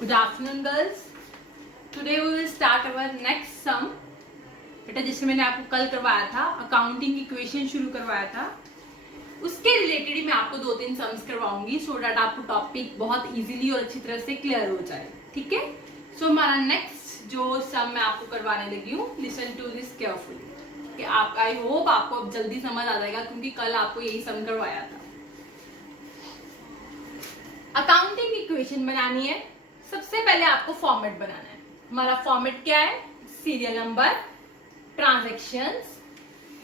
Good afternoon, girls. Today we will start our next sum. बेटा जिससे मैंने आपको कल करवाया था, अकाउंटिंग इक्वेशन शुरू करवाया था, उसके रिलेटेड ही मैं आपको 2-3 सम्स करवाऊंगी सो दैट आपको टॉपिक बहुत इजीली और अच्छी तरह से क्लियर हो जाए. ठीक है. सो हमारा नेक्स्ट जो सम मैं आपको करवाने लगी हूँ, लिसन टू दिस केयरफुली. कि आप आई होप आपको अब जल्दी समझ आ जाएगा क्योंकि कल आपको यही सम करवाया था. अकाउंटिंग इक्वेशन बनानी है. सबसे पहले आपको फॉर्मेट बनाना है. हमारा फॉर्मेट क्या है? Serial number, transactions,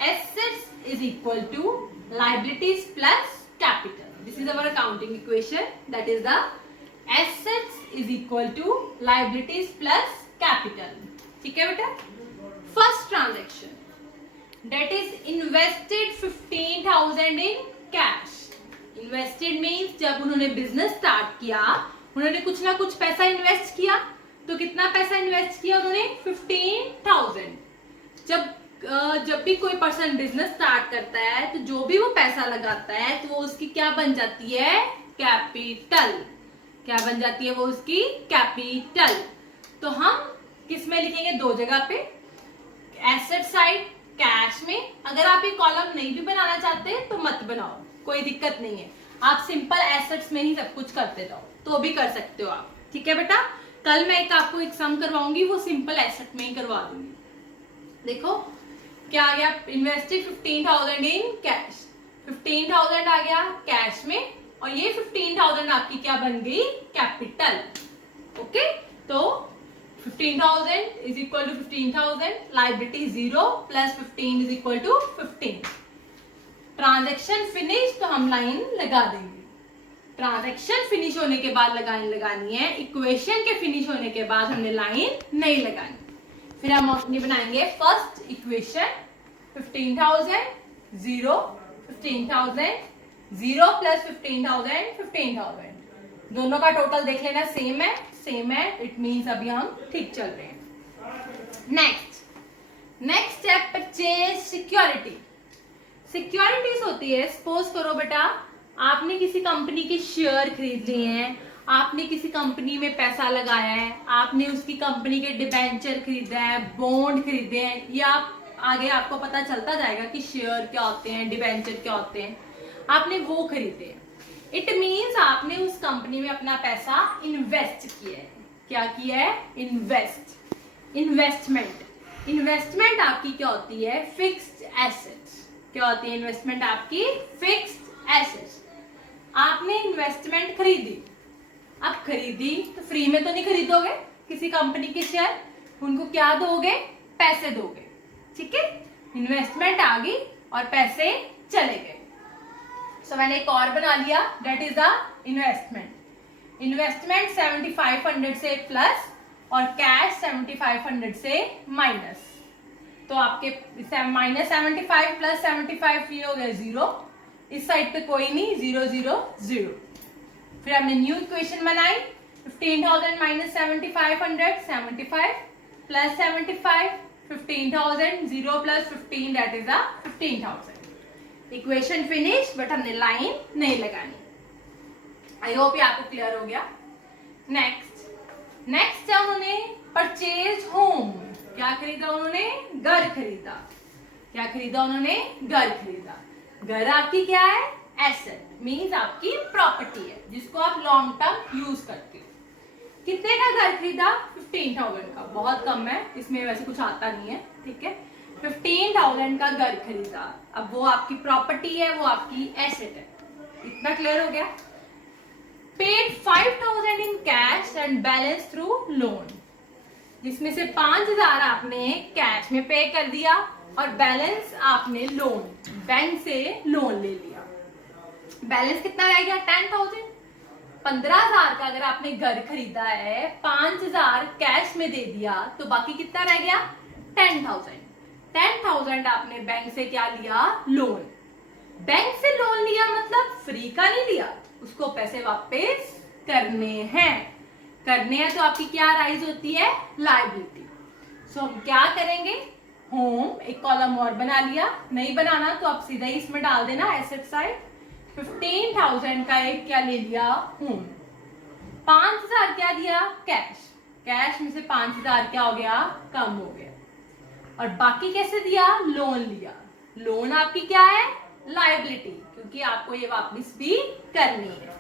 assets is equal to liabilities plus capital. This is our accounting equation. That is the assets is equal to liabilities plus capital. ठीक है बेटा. First transaction, that is invested 15,000 in cash. Invested means जब उन्होंने business start किया, उन्होंने कुछ ना कुछ पैसा इन्वेस्ट किया. तो कितना पैसा इन्वेस्ट किया उन्होंने? 15,000. जब भी कोई पर्सन बिजनेस स्टार्ट करता है तो जो भी वो पैसा लगाता है तो वो उसकी क्या बन जाती है? कैपिटल. क्या बन जाती है वो? उसकी कैपिटल. तो हम किस में लिखेंगे? 2 जगह पे. एसेट साइड कैश में. अगर आप ये कॉलम नहीं भी बनाना चाहते तो मत बनाओ, कोई दिक्कत नहीं है. आप सिंपल एसेट्स में ही सब कुछ करते जाओ तो भी कर सकते हो आप. ठीक है बेटा. कल मैं आपको एक सम करवाऊंगी, वो सिंपल एसेट में ही करवा दूंगी. देखो क्या आ गया? Invested 15,000 in cash. 15,000 आ गया कैश में और ये 15,000 आपकी क्या बन गई? कैपिटल. ओके. तो 15,000 is equal to 15,000, liability 0 plus 15 is equal to 15. Transaction finish तो हम लाइन लगा देंगे. ट्रांजैक्शन फिनिश होने के बाद लाइन लगानी है. इक्वेशन के फिनिश होने के बाद हमने लाइन नहीं लगानी. फिर हम अपनी बनाएंगे फर्स्ट इक्वेशन. 15,000 0 15,000 0 प्लस 15,000 15,000. दोनों का टोटल देख लेना सेम है. सेम है. इट मीन्स अभी हम ठीक चल रहे हैं. Next step, purchase security. Securities होती है, सपोज करो बेटा आपने किसी कंपनी के शेयर खरीद लिए हैं, आपने किसी कंपनी में पैसा लगाया है, आपने उसकी कंपनी के डिबेंचर खरीदा है, बॉन्ड खरीदे हैं, या आगे आपको पता चलता जाएगा कि शेयर क्या होते हैं, डिबेंचर क्या होते हैं. आपने वो खरीदे हैं. इट मीन्स आपने उस कंपनी में अपना पैसा इन्वेस्ट किया है. क्या किया है? इन्वेस्टमेंट आपकी क्या होती है? Fixed assets. क्या होती है इन्वेस्टमेंट आपकी? Fixed assets. आपने इन्वेस्टमेंट खरीदी. अब खरीदी तो फ्री में तो नहीं खरीदोगे किसी कंपनी के शेयर. उनको क्या दोगे? पैसे दोगे. ठीक है. इन्वेस्टमेंट आ गई और पैसे चले गए. सो मैंने एक और बना लिया. दैट इज द इन्वेस्टमेंट 7,500 से प्लस और कैश 7,500 से माइनस. तो आपके -75 प्लस 75 ये हो गया 0. इस साइड पे कोई नहीं. 0 0 0. फिर हमने न्यू इक्वेशन बनाई. 15,000 minus 7,500 75 plus 75 15,000 0 plus 15 that is 15,000. Equation finish. But हमने लाइन नहीं लगानी. आई होप ये आपको क्लियर हो गया. नेक्स्ट है उन्होंने परचेज होम. क्या खरीदा उन्होंने? घर खरीदा. क्या खरीदा उन्होंने? घर खरीदा. घर आपकी क्या है? एसेट. मीन्स आपकी प्रॉपर्टी है जिसको आप लॉन्ग टर्म यूज करते हो. कितने का घर खरीदा? 15,000 का. बहुत कम है, इसमें वैसे कुछ आता नहीं है. ठीक है. 15,000 का घर खरीदा. अब वो आपकी प्रॉपर्टी है, वो आपकी एसेट है. इतना क्लियर हो गया. Paid 5,000 in cash and balance through loan. जिसमें से 5,000 आपने कैश में पे कर दिया और बैलेंस आपने लोन, बैंक से लोन ले लिया. बैलेंस कितना रह गया? 10,000. 15,000 का अगर आपने घर खरीदा है, 5,000 कैश में दे दिया तो बाकी कितना रह गया? 10,000. 10,000 आपने बैंक से क्या लिया? लोन. बैंक से लोन लिया मतलब फ्री का नहीं लिया, उसको पैसे वापस करने हैं. तो आपकी क्या राइज होती है? लायबिलिटी. सो हम क्या करेंगे? होम एक कॉलम और बना लिया. नहीं बनाना तो आप सीधा ही इसमें डाल देना एसेट साइड. 15,000 का एक क्या ले लिया? होम. 5,000 क्या दिया? कैश। कैश में से 5,000 क्या हो गया? कम हो गया। और बाकी कैसे दिया? लोन लिया। लोन आपकी क्या है? लायबिलिटी, क्योंकि आपको ये वापस भी करनी है।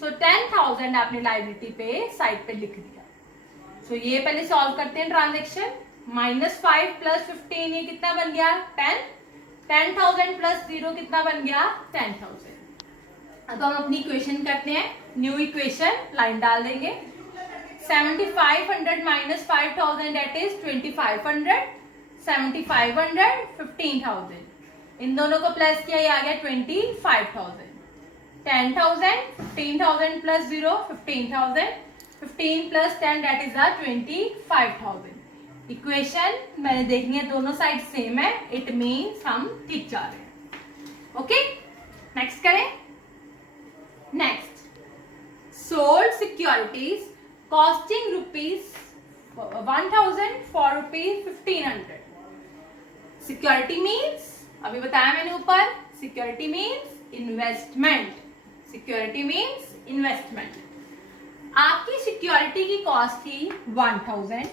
सो 10,000 आपने लायबिलिटी पे साइड पे लिख दिया। सो ये पहले सॉल्व करते हैं ट्रांजेक्शन। -5 + 15 ये कितना बन गया? 10। 10,000 + 0 कितना बन गया? 10,000। अब हम अपनी इक्वेशन करते हैं, न्यू इक्वेशन, लाइन डाल देंगे। 7,500 - 5,000 दैट इज 2,500। 7,500 15,000, इन दोनों को प्लस किया, ये आ गया 25,000। 10,000 15,000 + 0 15,000, 15 + 10 दैट इज 25,000। इक्वेशन मैंने देखनी है, दोनों साइड सेम है, इट मीन्स हम ठीक जा रहे हैं। ओके, नेक्स्ट करें। Next, sold securities costing ₹1,000 for ₹1,500। Security means, अभी बताया मैंने ऊपर, security means investment. Security means investment. आपकी सिक्योरिटी की कॉस्ट थी 1,000,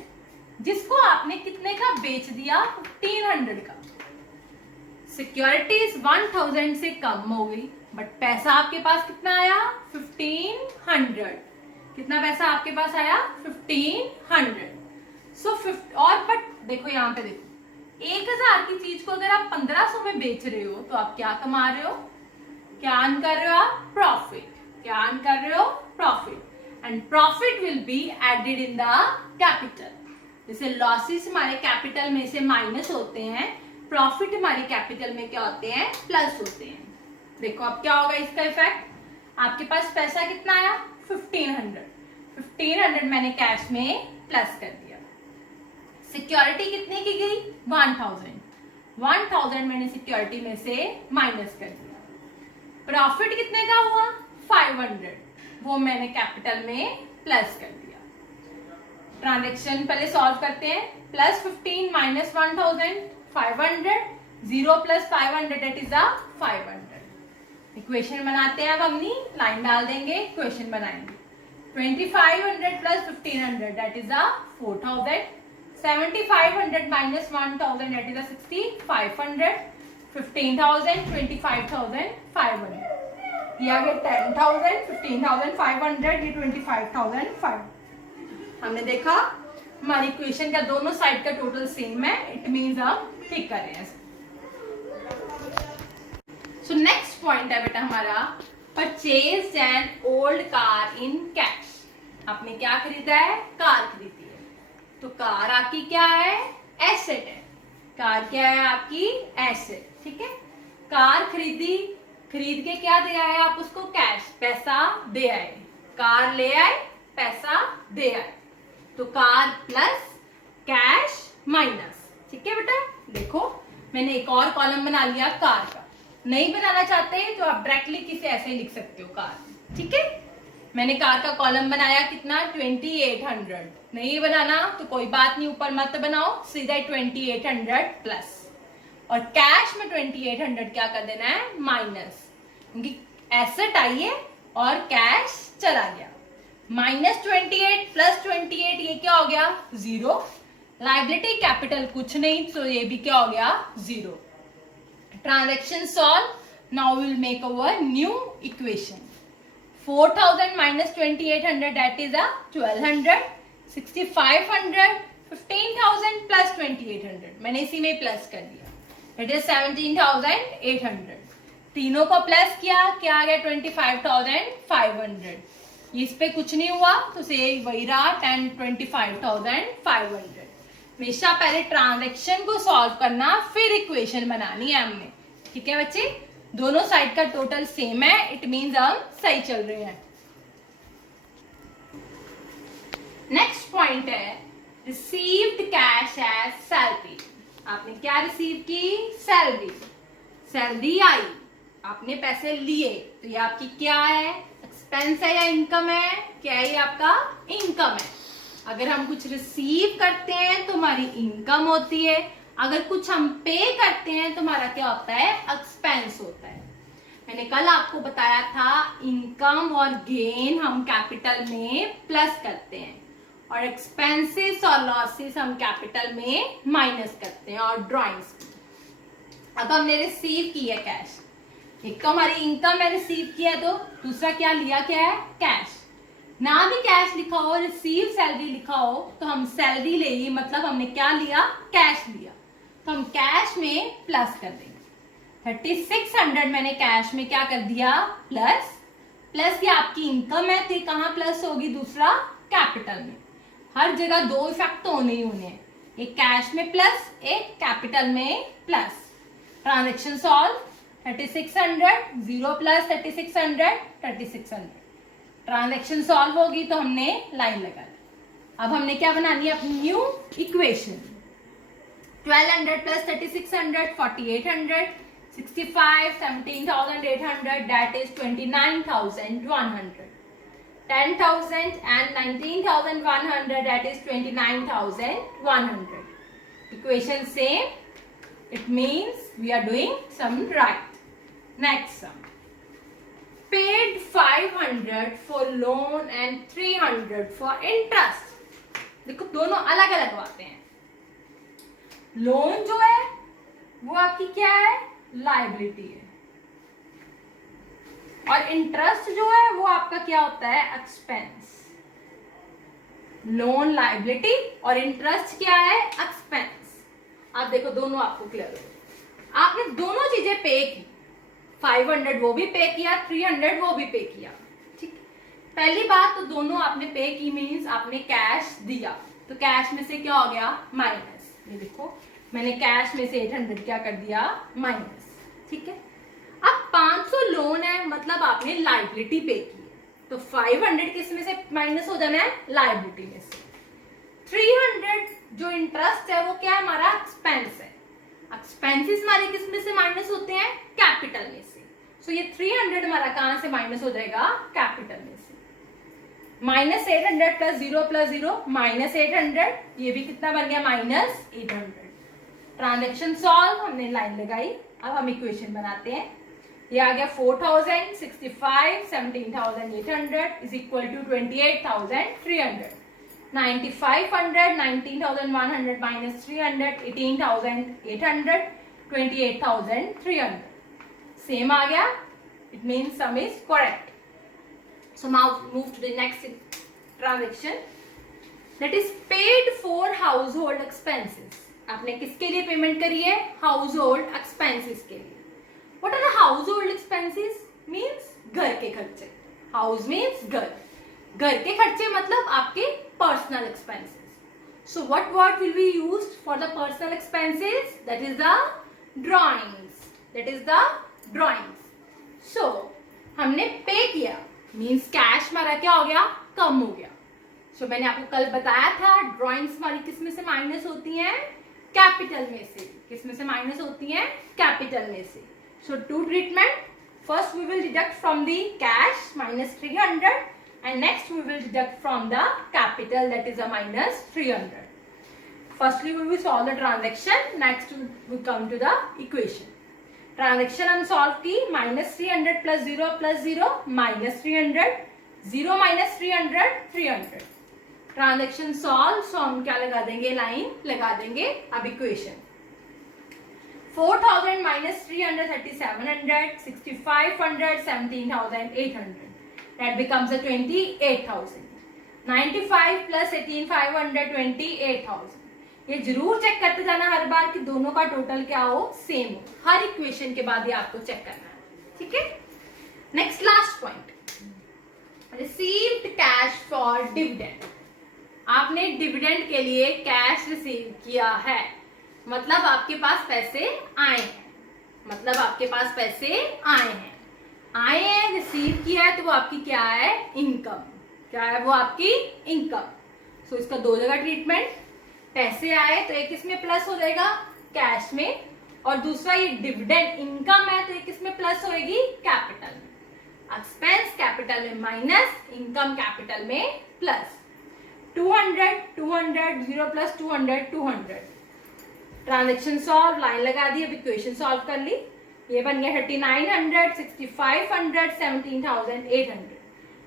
जिसको आपने कितने का बेच दिया? 1,500 का। सिक्योरिटीज 1,000 से कम हो गई, बट पैसा आपके पास कितना आया? 1,500। कितना पैसा आपके पास आया? 1,500। और बट देखो यहाँ पे, देखो 1,000 की चीज को अगर आप 1,500 में बेच रहे हो तो आप क्या कमा रहे हो? क्या अर्न कर रहे हो आप? प्रॉफिट। क्या अर्न कर रहे हो? Profit. And profit will be added in the capital. जैसे लॉसेस हमारे कैपिटल में से माइनस होते हैं, प्रॉफिट हमारे कैपिटल में क्या होते हैं? प्लस होते हैं। देखो अब क्या होगा इसका इफेक्ट। आपके पास पैसा कितना आया? 1,500। 1,500 मैंने कैश में प्लस कर दिया। सिक्योरिटी कितने की गई? 1,000। 1,000 मैंने सिक्योरिटी में से माइनस कर दिया। प्रॉफिट कितने का हुआ? 500, वो मैंने कैपिटल में प्लस कर दिया। ट्रांजेक्शन पहले सॉल्व करते हैं। +15 - 1,000 500, 0 + 500 दैट इज 500। इक्वेशन बनाते हैं, अब अपनी लाइन डाल देंगे, इक्वेशन बनाएंगे। 2,500 + 1,500 दैट इज 4,000। 7,500 - 1,000 that is 6,500। 15,000 25,000 500, ये आ गया 10,000 15,500, ये 25,500। हमने देखा हमारी इक्वेशन का दोनों साइड का टोटल सेम है, इट मींस हम ठीक कर रहे हैं। सो नेक्स्ट पॉइंट है बेटा हमारा, purchase an old car in cash. आपने क्या खरीदा है? कार खरीदी है। तो कार आपकी क्या है? एसेट है। कार क्या है आपकी? एसेट। ठीक है, कार खरीदी, खरीद के क्या दे आए आप उसको? कैश, पैसा दे आए। कार ले आए, पैसा दे आए, तो कार प्लस कैश माइनस। ठीक है बेटा, देखो मैंने एक और कॉलम बना लिया कार का। नहीं बनाना चाहते तो आप डायरेक्टली किसी ऐसे ही लिख सकते हो कार। ठीक है, मैंने कार का कॉलम बनाया कितना? 2,800। नहीं बनाना तो कोई बात नहीं, ऊपर मत बनाओ, सीधा 2,800 प्लस, और कैश में 2,800 क्या कर देना है? माइनस, क्योंकि एसेट आई है और कैश चला गया। -28 + 28 ये क्या हो गया? 0। लायबिलिटी कैपिटल कुछ नहीं, तो ये भी क्या हो गया? 0। Transaction solve. Now we will make our new equation. 4,000 - 2,800 that is 1,200। 6,500 15,000 + 2,800 मैंने इसी में प्लस कर दिया, दैट इज 17,800। तीनों को प्लस किया, क्या आ गया? 25,500। इस पे कुछ नहीं हुआ तो से वही रहा 25,500। हमेशा पहले ट्रांजैक्शन को सॉल्व करना, फिर इक्वेशन बनानी है हमने। ठीक है बच्चे, दोनों साइड का टोटल सेम है, इट मींस हम सही चल रहे हैं। नेक्स्ट पॉइंट है रिसीव्ड कैश एज सैलरी। आपने क्या रिसीव की? सैलरी। सैलरी आई, आपने पैसे लिए, तो ये आपकी क्या है? एक्सपेंस है या इनकम है? क्या है? ये आपका इनकम है। अगर हम कुछ रिसीव करते हैं तो हमारी इनकम होती है, अगर कुछ हम पे करते हैं तो हमारा क्या होता है? एक्सपेंस होता है। मैंने कल आपको बताया था इनकम और गेन हम कैपिटल में प्लस करते हैं और एक्सपेंसेस और लॉसेस हम कैपिटल में माइनस करते हैं और ड्राइंग्स। अब हमने रिसीव की है कैश, एक तो हमारी इनकम है रिसीव किया, तो दूसरा क्या लिया, क्या है, कैश। ना भी कैश लिखा हो, रिसीव सैलरी लिखा हो, तो हम सैलरी लेंगे, मतलब हमने क्या लिया, कैश लिया, तो हम कैश में प्लस कर देंगे। 3600 मैंने कैश में क्या कर दिया, प्लस। प्लस ये आपकी इनकम है तो कहाँ प्लस होगी, दूसरा कैपिटल में। हर जगह दो इफेक्ट तो होने ही होने हैं, एक कैश में प्लस, एक कैपिटल में plus. Transaction solve, 3600 0 plus 3600 3600। Transaction solve होगी तो हमने लाइन लगा ली। अब हमने क्या बनानी है, अपनी new equation. 1200 plus 3600 4800, 65 17,800 that is 29,100, 10,000 and 19,100 that is 29,100. Equation same, it means we are doing sum right. Next sum, paid 500 for loan and 300 for interest. देखो दोनों अलग अलग बातें हैं। लोन जो है वो आपकी क्या है, लायबिलिटी है, और इंटरेस्ट जो है वो आपका क्या होता है, एक्सपेंस। लोन लायबिलिटी और इंटरेस्ट क्या है, एक्सपेंस। आप देखो दोनों आपको क्लियर हो, आपने दोनों चीजें पे की, 500 वो भी पे किया, 300 वो भी पे किया, ठीक। पहली बात तो दोनों आपने पे की, मीन्स आपने कैश दिया, तो कैश में से क्या हो गया, माइनस। ये देखो मैंने कैश में से 800 क्या कर दिया, माइनस, ठीक है। अब 500 लोन है, मतलब आपने लायबिलिटी पे की है, तो 500 किस में से माइनस हो जाना है, लायबिलिटी में से। 300 जो इंटरेस्ट है वो क्या है, हमारा एक्सपेंस है। एक्सपेंसेस हमारे किस में से माइनस होते हैं, कैपिटल में से। सो ये 300 हमारा कहां से माइनस हो जाएगा, कैपिटल में से। माइनस 800 प्लस 0 माइनस 800, ये भी कितना बन गया, माइनस 800। ट्रांजेक्शन सॉल्व, हमने लाइन लगाई। अब हम इक्वेशन बनाते हैं। ये आ गया 4000 65 17,800 is equal to 28,300। 9500 19,100 minus 300 18,800 28,300। Same आ गया, it means sum is correct. So now move to the next transaction, that is paid for household expenses. आपने किसके लिए पेमेंट करी है, household expenses के लिए। What are the household expenses? Means घर के खर्चे। House means घर, घर के खर्चे मतलब आपके personal expenses. So what word will be used for the personal expenses? That is the drawings. That is the drawings. So हमने पे किया, मीन्स कैश हमारा क्या हो गया, कम हो गया। सो मैंने आपको कल बताया था ड्राइंग्स हमारी किस में से माइनस होती हैं, कैपिटल में से। किस में से माइनस होती हैं, कैपिटल में से। So to treatment, first we will deduct from the cash minus 300 and next we will deduct from the capital that is a minus 300। Firstly we will solve the transaction, next we come to the equation. Transaction हम solve की, minus 300 plus 0 minus 300, 0 minus 300 300। Transaction solve, so हम क्या लगा देंगे, line लगा देंगे। अब equation 4000 minus 300 3700 6500 17,800 that becomes a 28,000। 95 plus 18,500 28,000। ये जरूर चेक करते जाना हर बार कि दोनों का टोटल क्या हो, सेम हो। हर इक्वेशन के बाद ये आपको चेक करना है, ठीक है। Next last point, received cash for dividend. आपने डिविडेंड के लिए कैश रिसीव किया है, मतलब आपके पास पैसे आए हैं, मतलब आपके पास पैसे आए हैं, रिसीव किया है, तो वो आपकी क्या है, इनकम। क्या है वो आपकी इनकम। सो इसका दो जगह ट्रीटमेंट, पैसे आए तो एक इसमें प्लस हो जाएगा कैश में, और दूसरा ये डिविडेंड इनकम है तो एक इसमें प्लस होएगी कैपिटल में। एक्सपेंस कैपिटल में माइनस, इनकम कैपिटल में plus. 200 200 0 plus 200 200। Transaction solve, line लगा दी। अब इक्वेशन सॉल्व कर ली। ये बन गया 3900, 6500, 17,800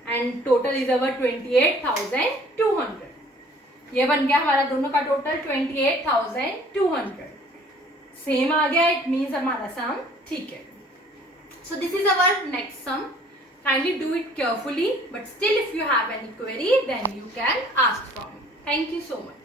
एंड टोटल इज अवर 28,200. ये बन गया हमारा दोनों का टोटल 28,200. सेम आ गया, इट मीन्स हमारा सम ठीक है. So this is our next sum. Kindly do it carefully, but still if you have any query then you can ask from me. Thank you so much.